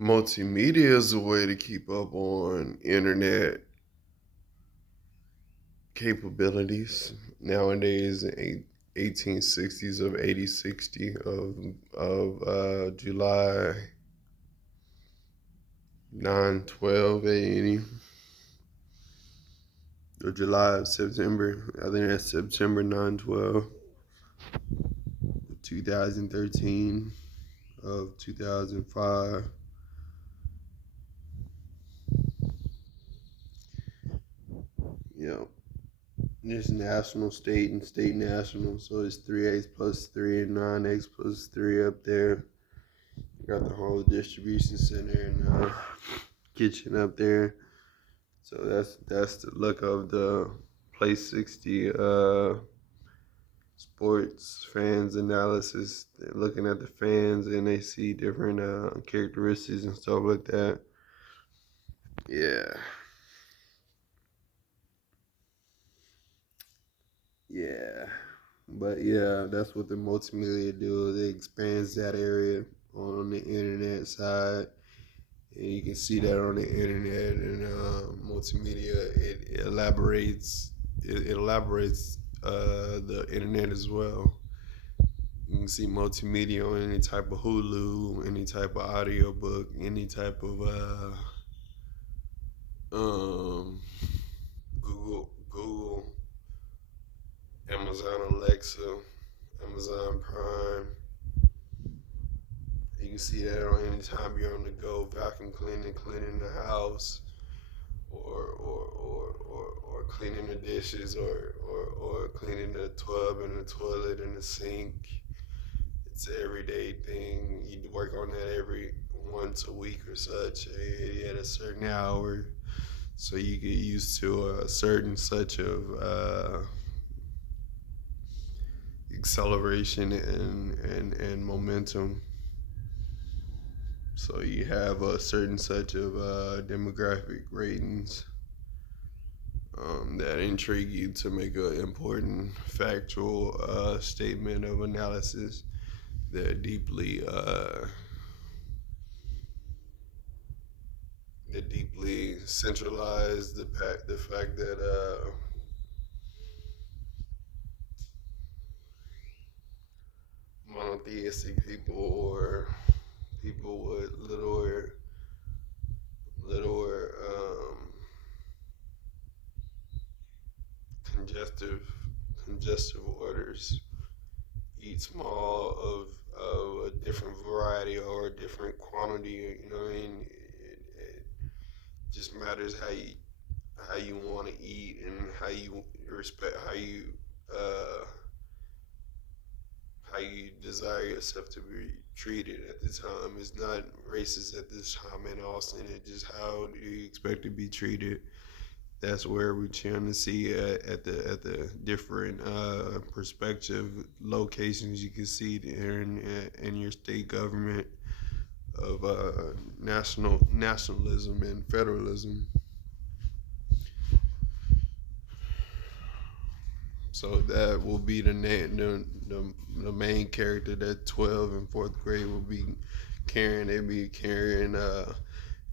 Multimedia is a way to keep up on internet capabilities nowadays. In 1860s of 8060 of July 9/12/80 or July of September. I think that's September 9/12 2013 of 2005. Yeah. There's national, state, and state national. So it's 3x plus 3 and 9x plus 3 up there. You got the whole distribution center and kitchen up there. So that's the look of the Place 60 sports fans analysis. They're looking at the fans and they see different characteristics and stuff like that. Yeah. Yeah. But yeah, that's what the multimedia do. It expands that area on the internet side. And you can see that on the internet and multimedia. It elaborates the internet as well. You can see multimedia on any type of Hulu, any type of audiobook, any type of um, Google, Amazon Alexa, Amazon Prime. You can see that on any time you're on the go, vacuum cleaning the house, or cleaning the dishes, or cleaning the tub and the toilet and the sink. It's an everyday thing. You work on that every once a week or such at a certain hour, so you get used to a certain such of acceleration and momentum. So you have a certain such of demographic ratings that intrigue you to make an important factual statement of analysis that deeply centralize the fact that monotheistic people or people with littler congestive congestive orders eat small of a different variety or a different quantity. You know what I mean? It just matters how you want to eat and how you respect uh, how you desire yourself to be treated at the time. It's not racist at this time in Austin. It's just how do you expect to be treated. That's where we're trying to see at the different perspective locations you can see there in your state government of nationalism and federalism. So that will be the main character that 12 and fourth grade will be carrying. They be carrying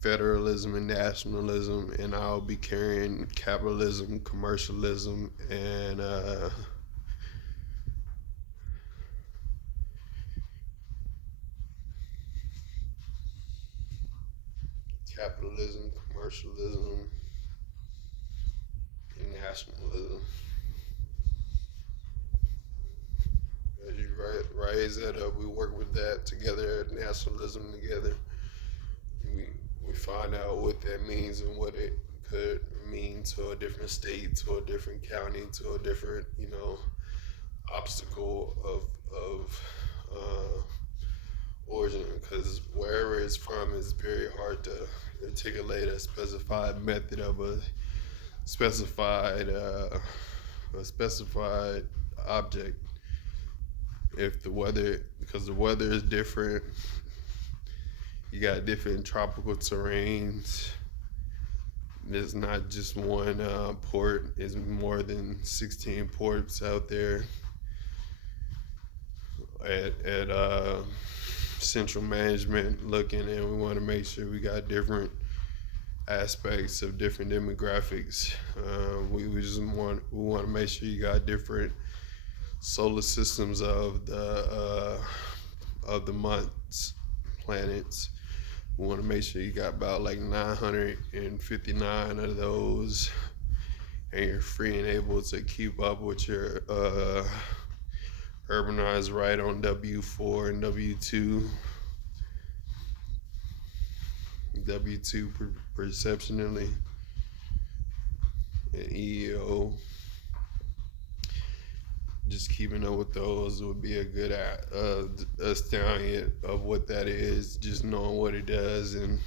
federalism and nationalism, and I'll be carrying capitalism, commercialism, and capitalism, commercialism, and nationalism. As you raise that up, we work with that together, nationalism together. We we find out what that means and what it could mean to a different state, to a different county, to a different obstacle of origin. Because wherever it's from, it's very hard to articulate a specified method of specified a specified object. If the weather, because the weather is different, you got different tropical terrains. There's not just one port. It's more than 16 ports out there at central management looking, and we want to make sure we got different aspects of different demographics. We want to make sure you got different solar systems of the months, planets. We want to make sure you got about like 959 of those, and you're free and able to keep up with your urbanized right on W4 and W2. W2 perceptionally, and EEO. Just keeping up with those would be a good stallion of what that is. Just knowing what it does and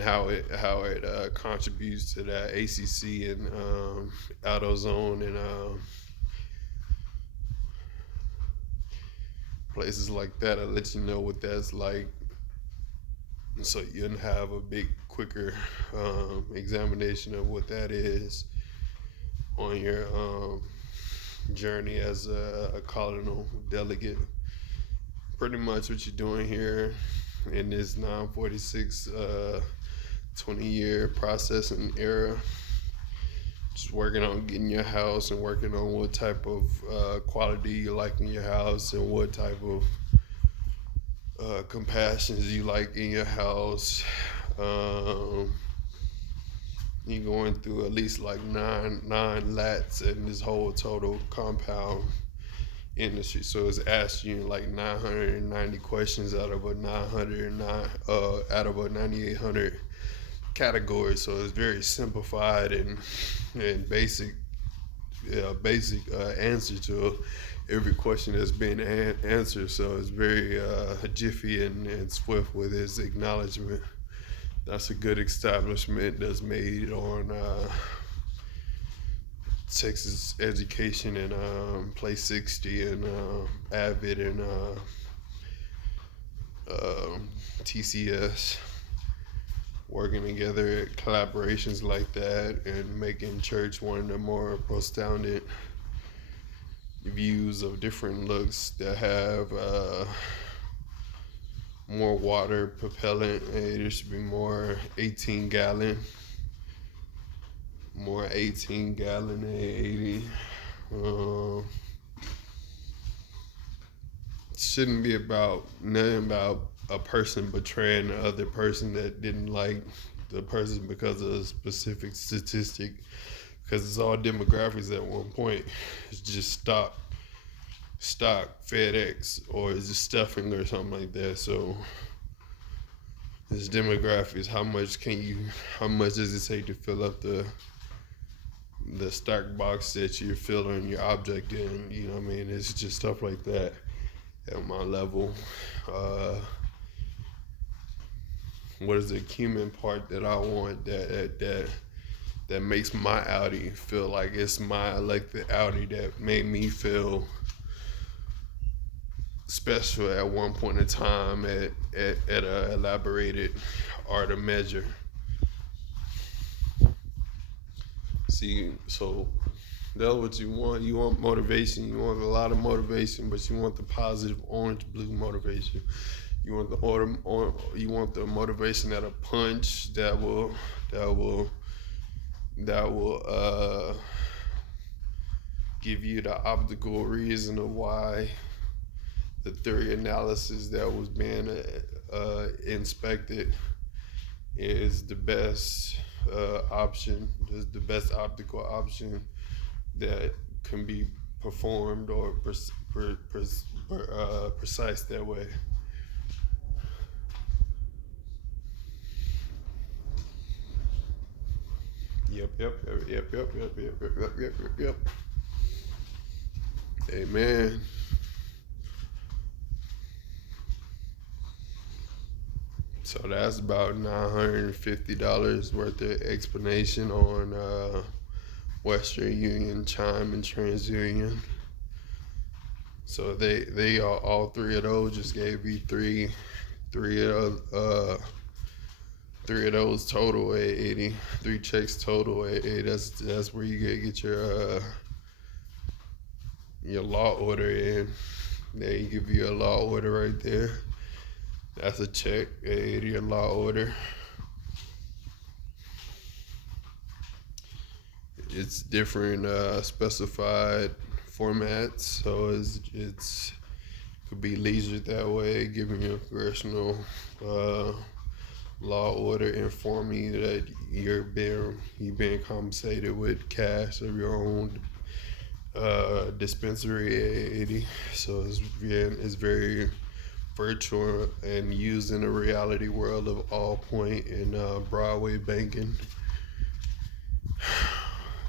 how it contributes to that ACC and AutoZone and places like that. I'll let you know what that's like, so you can have a big, quicker examination of what that is on your journey as a colonal delegate. Pretty much what you're doing here in this 946 20-year processing era, just working on getting your house and working on what type of quality you like in your house and what type of compassions you like in your house. You're going through at least like nine lats in this whole total compound industry. So it's asking you like 990 questions out of a 9,800 categories. So it's very simplified and basic answer to every question that's being answered. So it's very jiffy and swift with its acknowledgement. That's a good establishment that's made on Texas Education and Play 60 and Avid and TCS, working together at collaborations like that and making church one of the more astounding views of different looks that have more water propellant. There should be more 18 gallon and 80. Shouldn't be about nothing about a person betraying the other person that didn't like the person because of a specific statistic, because it's all demographics at one point. It's just stock FedEx, or is it stuffing or something like that. So it's demographics. How much does it take to fill up the stock box that you're filling your object in? You know what I mean? It's just stuff like that at my level. What is the human part that I want that makes my Audi feel like it's my elected Audi, that made me feel special at one point in time at a elaborated art of measure. See, so that's what you want. You want motivation. You want a lot of motivation, but you want the positive orange-blue motivation. You want the motivation that'll punch, that will give you the optical reason of why the theory analysis that was being inspected is the best option, is the best optical option that can be performed or precise that way. Yep. Amen. So that's about $950 worth of explanation on Western Union, Chime, and TransUnion. So they all three of those just gave you three of those total at 80. 3 checks total at 80. That's where you get your law order in. They give you a law order right there. That's a check, your law order. It's different specified formats, so it's could be leisured that way, giving you a congressional law order informing you that you're being compensated with cash of your own dispensary aid. So it's very virtual and used in the reality world of All Point and Broadway banking.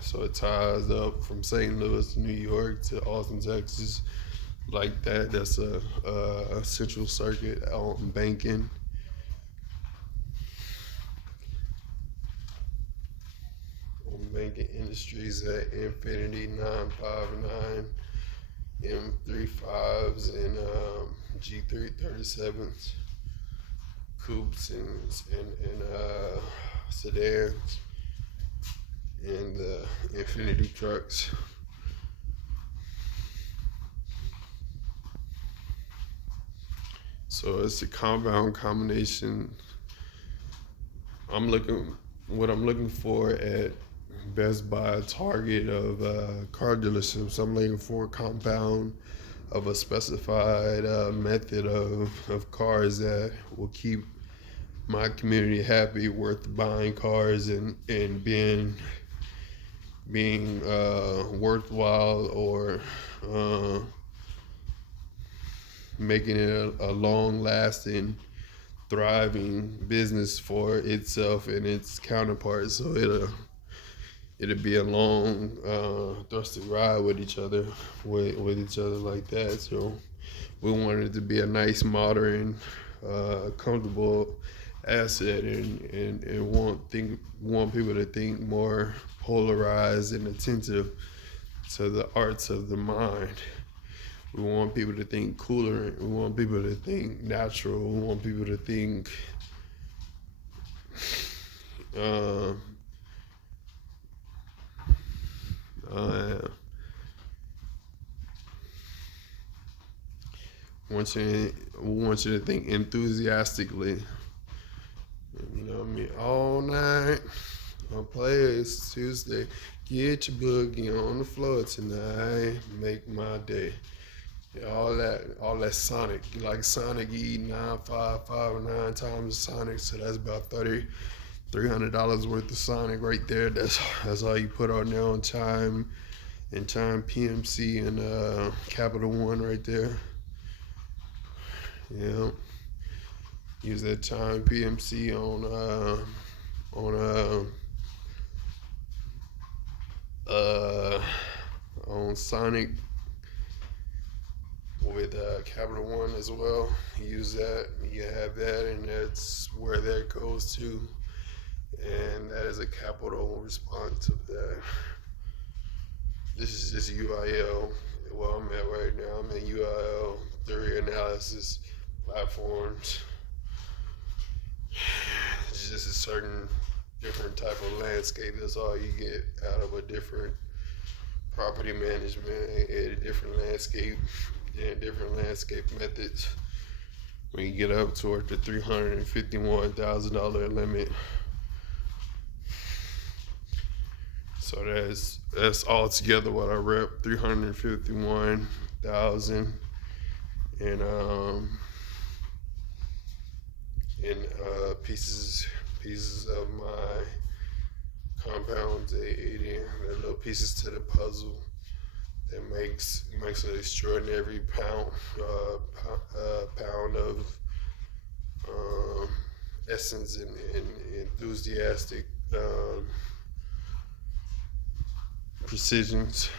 So it ties up from St. Louis to New York to Austin, Texas, like that. That's a central circuit on banking. On banking industries at Infinity 959, M35s, and G337s, coupes and sedans, and Infinity trucks. So it's a compound combination. What I'm looking for at Best Buy, Target of car dealerships. I'm looking for a compound of a specified method of cars that will keep my community happy, worth buying cars and being worthwhile, or making it a long-lasting, thriving business for itself and its counterparts. So it'll be a long, thrusty ride with each other, like that. So we want it to be a nice, modern, comfortable asset, and want people to think more polarized and attentive to the arts of the mind. We want people to think cooler. We want people to think natural. We want people to think we want you to think enthusiastically. You know what I mean? All night. I'll play it's Tuesday. Get your boogie on the floor tonight. Make my day. Yeah, all that Sonic. Like Sonic E9559 times Sonic, so that's about $300 worth of Sonic right there. That's all you put on there on Chime and Chime PMC and Capital One right there. Yeah. Use that Chime PMC on Sonic with Capital One as well. Use that. You have that, and that's where that goes to. And that is a capital response of that. This is just UIL. Well, I'm at right now. I'm in UIL 3 analysis platforms. It's just a certain different type of landscape. That's all you get out of a different property management, a different landscape, and different landscape methods. When you get up toward the $351,000 limit. So that's all together what I rep, 351,000, and pieces of my compounds, the little pieces to the puzzle that makes an extraordinary pound of essence and enthusiastic precisions.